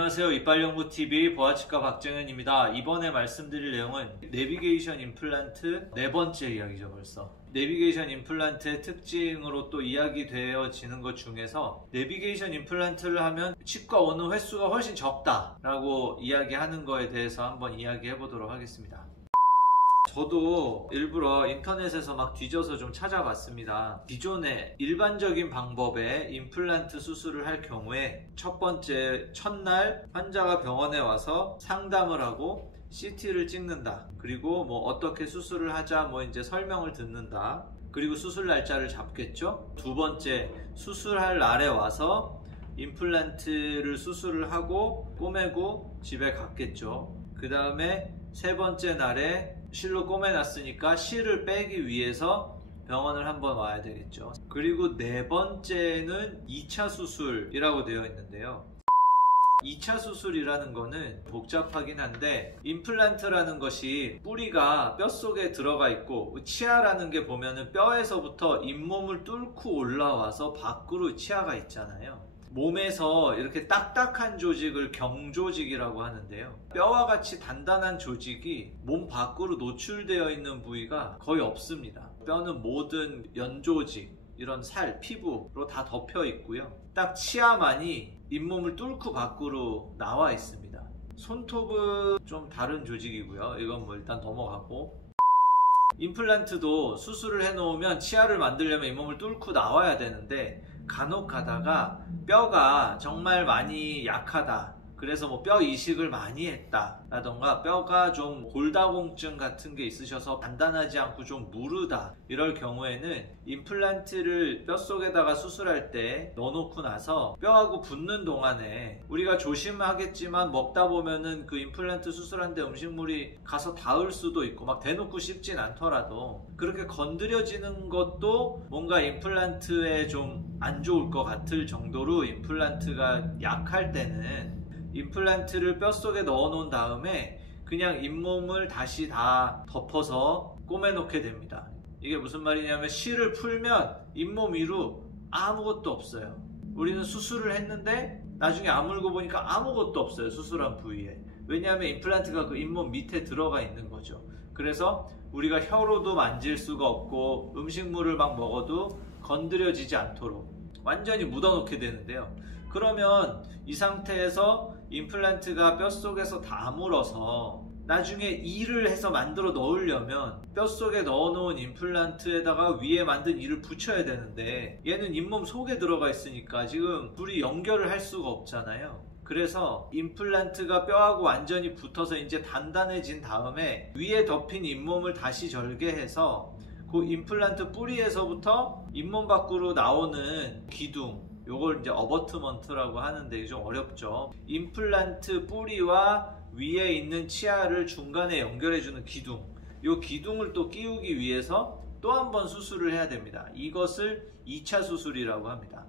안녕하세요. 이빨연구TV 보아치과 박정현입니다. 이번에 말씀드릴 내용은 내비게이션 임플란트 네 번째 이야기죠. 벌써 내비게이션 임플란트의 특징으로 또 이야기되어지는 것 중에서 내비게이션 임플란트를 하면 치과 오는 횟수가 훨씬 적다라고 이야기하는 거에 대해서 한번 이야기해 보도록 하겠습니다. 저도 일부러 인터넷에서 막 뒤져서 좀 찾아봤습니다. 기존의 일반적인 방법의 임플란트 수술을 할 경우에 첫 번째 첫날 환자가 병원에 와서 상담을 하고 CT를 찍는다. 그리고 뭐 어떻게 수술을 하자 뭐 이제 설명을 듣는다. 그리고 수술 날짜를 잡겠죠. 두 번째 수술할 날에 와서 임플란트를 수술을 하고 꼬매고 집에 갔겠죠. 그 다음에 세 번째 날에 실로 꼬매놨으니까 실을 빼기 위해서 병원을 한번 와야 되겠죠. 그리고 네 번째는 2차 수술이라고 되어 있는데요. 2차 수술이라는 거는 복잡하긴 한데 임플란트라는 것이 뿌리가 뼛속에 들어가 있고 치아라는 게 보면은 뼈에서부터 잇몸을 뚫고 올라와서 밖으로 치아가 있잖아요. 몸에서 이렇게 딱딱한 조직을 경조직이라고 하는데요. 뼈와 같이 단단한 조직이 몸 밖으로 노출되어 있는 부위가 거의 없습니다. 뼈는 모든 연조직, 이런 살, 피부로 다 덮여 있고요. 딱 치아만이 잇몸을 뚫고 밖으로 나와 있습니다. 손톱은 좀 다른 조직이고요. 이건 뭐 일단 넘어가고, 임플란트도 수술을 해놓으면 치아를 만들려면 잇몸을 뚫고 나와야 되는데 간혹 가다가 뼈가 정말 많이 약하다, 그래서 뭐 뼈 이식을 많이 했다 라던가 뼈가 좀 골다공증 같은 게 있으셔서 단단하지 않고 좀 무르다, 이럴 경우에는 임플란트를 뼛속에다가 수술할 때 넣어놓고 나서 뼈하고 붙는 동안에 우리가 조심하겠지만 먹다 보면은 그 임플란트 수술한데 음식물이 가서 닿을 수도 있고 막 대놓고 씹진 않더라도 그렇게 건드려지는 것도 뭔가 임플란트에 좀 안 좋을 것 같을 정도로 임플란트가 약할 때는 임플란트를 뼛속에 넣어 놓은 다음에 그냥 잇몸을 다시 다 덮어서 꼬매 놓게 됩니다. 이게 무슨 말이냐면 실을 풀면 잇몸 위로 아무것도 없어요. 우리는 수술을 했는데 나중에 아물고 보니까 아무것도 없어요. 수술한 부위에. 왜냐하면 임플란트가 그 잇몸 밑에 들어가 있는 거죠. 그래서 우리가 혀로도 만질 수가 없고 음식물을 막 먹어도 건드려지지 않도록 완전히 묻어 놓게 되는데요. 그러면 이 상태에서 임플란트가 뼛속에서 다 아물어서 나중에 이를 해서 만들어 넣으려면 뼛속에 넣어놓은 임플란트에다가 위에 만든 이를 붙여야 되는데 얘는 잇몸 속에 들어가 있으니까 지금 둘이 연결을 할 수가 없잖아요. 그래서 임플란트가 뼈하고 완전히 붙어서 이제 단단해진 다음에 위에 덮인 잇몸을 다시 절개해서 그 임플란트 뿌리에서부터 잇몸 밖으로 나오는 기둥, 요걸 이제 어버트먼트라고 하는데 이게 좀 어렵죠. 임플란트 뿌리와 위에 있는 치아를 중간에 연결해주는 기둥, 요 기둥을 또 끼우기 위해서 또 한 번 수술을 해야 됩니다. 이것을 2차 수술이라고 합니다.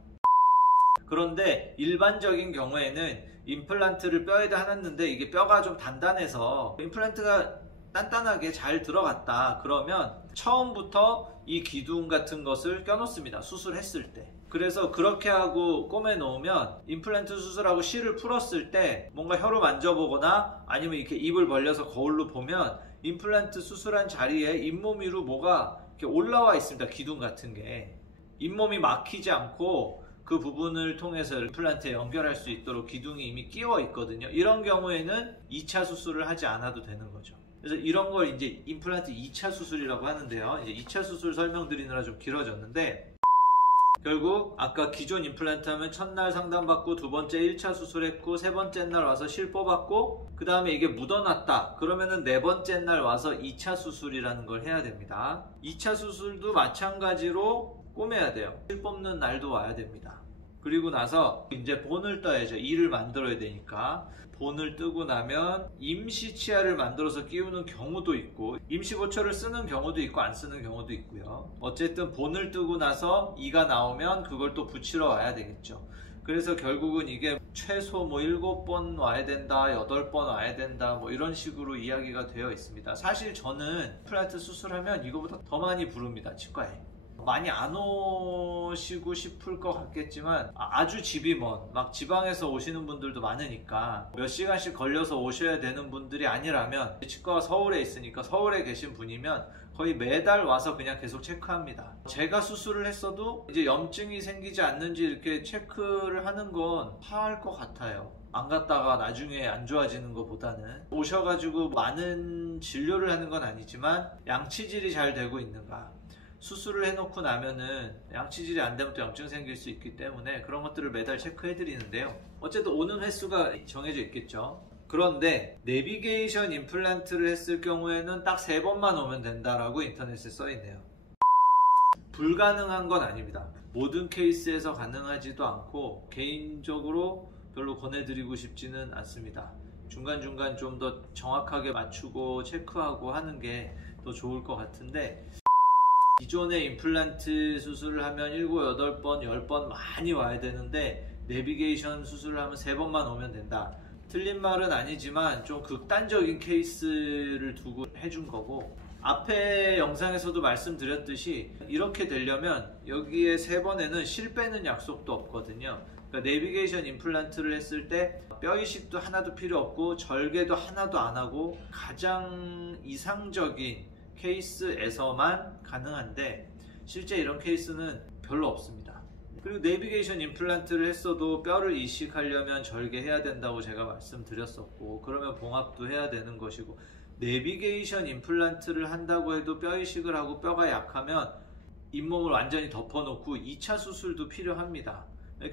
그런데 일반적인 경우에는 임플란트를 뼈에다 해놨는데 이게 뼈가 좀 단단해서 임플란트가 단단하게 잘 들어갔다 그러면 처음부터 이 기둥 같은 것을 껴놓습니다. 수술했을 때. 그래서 그렇게 하고 꼬매 놓으면 임플란트 수술하고 실을 풀었을 때 뭔가 혀로 만져보거나 아니면 이렇게 입을 벌려서 거울로 보면 임플란트 수술한 자리에 잇몸 위로 뭐가 이렇게 올라와 있습니다. 기둥 같은 게. 잇몸이 막히지 않고 그 부분을 통해서 임플란트에 연결할 수 있도록 기둥이 이미 끼워 있거든요. 이런 경우에는 2차 수술을 하지 않아도 되는 거죠. 그래서 이런 걸 이제 임플란트 2차 수술이라고 하는데요. 이제 2차 수술 설명드리느라 좀 길어졌는데, 결국 아까 기존 임플란트 하면 첫날 상담받고 두 번째 1차 수술했고 세 번째 날 와서 실 뽑았고 그 다음에 이게 묻어놨다 그러면은 네 번째 날 와서 2차 수술이라는 걸 해야 됩니다. 2차 수술도 마찬가지로 꼬매야 돼요. 실 뽑는 날도 와야 됩니다. 그리고 나서 이제 본을 떠야죠. 이를 만들어야 되니까. 본을 뜨고 나면 임시 치아를 만들어서 끼우는 경우도 있고 임시 보초를 쓰는 경우도 있고 안 쓰는 경우도 있고요. 어쨌든 본을 뜨고 나서 이가 나오면 그걸 또 붙이러 와야 되겠죠. 그래서 결국은 이게 최소 뭐 7번 와야 된다, 8번 와야 된다, 뭐 이런 식으로 이야기가 되어 있습니다. 사실 저는 임플란트 수술하면 이거보다 더 많이 부릅니다, 치과에. 많이 안 오시고 싶을 것 같겠지만 아주 집이 먼 막 지방에서 오시는 분들도 많으니까 몇 시간씩 걸려서 오셔야 되는 분들이 아니라면, 치과가 서울에 있으니까 서울에 계신 분이면 거의 매달 와서 그냥 계속 체크합니다. 제가 수술을 했어도 이제 염증이 생기지 않는지 이렇게 체크를 하는 건 파할 것 같아요. 안 갔다가 나중에 안 좋아지는 것보다는. 오셔가지고 많은 진료를 하는 건 아니지만 양치질이 잘 되고 있는가, 수술을 해놓고 나면은 양치질이 안 되면 또 염증 생길 수 있기 때문에 그런 것들을 매달 체크해 드리는데요. 어쨌든 오는 횟수가 정해져 있겠죠. 그런데 내비게이션 임플란트를 했을 경우에는 딱 3번만 오면 된다라고 인터넷에 써 있네요. 불가능한 건 아닙니다. 모든 케이스에서 가능하지도 않고 개인적으로 별로 권해드리고 싶지는 않습니다. 중간중간 좀 더 정확하게 맞추고 체크하고 하는 게 더 좋을 것 같은데, 기존에 임플란트 수술을 하면 7, 8번, 10번 많이 와야 되는데 내비게이션 수술을 하면 3번만 오면 된다. 틀린 말은 아니지만 좀 극단적인 케이스를 두고 해준 거고, 앞에 영상에서도 말씀드렸듯이 이렇게 되려면 여기에 3번에는 실패는 약속도 없거든요. 그러니까 내비게이션 임플란트를 했을 때 뼈 이식도 하나도 필요 없고 절개도 하나도 안 하고 가장 이상적인 케이스에서만 가능한데, 실제 이런 케이스는 별로 없습니다. 그리고 내비게이션 임플란트를 했어도 뼈를 이식하려면 절개해야 된다고 제가 말씀드렸었고, 그러면 봉합도 해야 되는 것이고, 내비게이션 임플란트를 한다고 해도 뼈 이식을 하고 뼈가 약하면 잇몸을 완전히 덮어놓고 2차 수술도 필요합니다.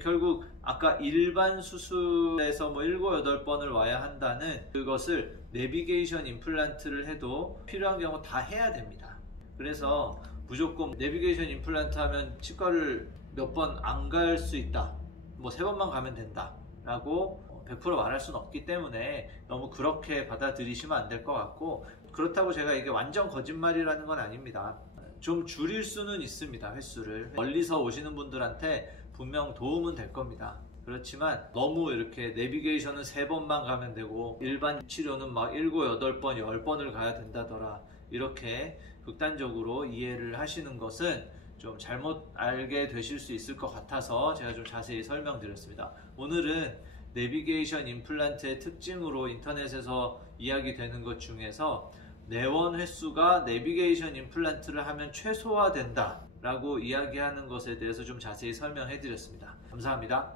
결국 아까 일반 수술에서 7, 8번을 와야 한다는 그것을 내비게이션 임플란트를 해도 필요한 경우 다 해야 됩니다. 그래서 무조건 내비게이션 임플란트 하면 치과를 몇 번 안 갈 수 있다, 3번만 가면 된다 라고 100% 말할 수는 없기 때문에 너무 그렇게 받아들이시면 안 될 것 같고, 그렇다고 제가 이게 완전 거짓말이라는 건 아닙니다. 좀 줄일 수는 있습니다. 횟수를 멀리서 오시는 분들한테 분명 도움은 될 겁니다. 그렇지만 너무 이렇게 내비게이션은 3번만 가면 되고 일반 치료는 7, 8번, 10번을 가야 된다더라, 이렇게 극단적으로 이해를 하시는 것은 좀 잘못 알게 되실 수 있을 것 같아서 제가 좀 자세히 설명드렸습니다. 오늘은 내비게이션 임플란트의 특징으로 인터넷에서 이야기되는 것 중에서 내원 횟수가 내비게이션 임플란트를 하면 최소화된다 라고 이야기하는 것에 대해서 좀 자세히 설명해 드렸습니다. 감사합니다.